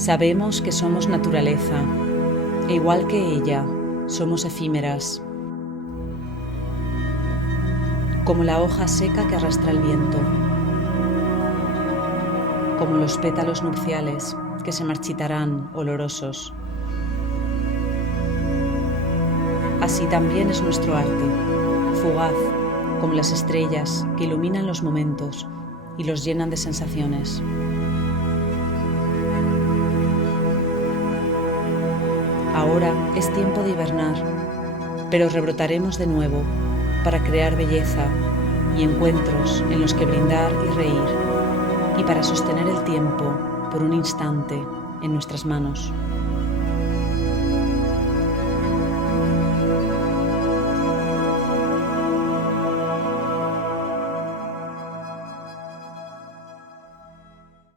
Sabemos que somos naturaleza, e igual que ella, somos efímeras, como la hoja seca que arrastra el viento, como los pétalos nupciales que se marchitarán olorosos. Así también es nuestro arte, fugaz, como las estrellas que iluminan los momentos y los llenan de sensaciones. Ahora es tiempo de hibernar, pero rebrotaremos de nuevo para crear belleza y encuentros en los que brindar y reír, y para sostener el tiempo por un instante en nuestras manos.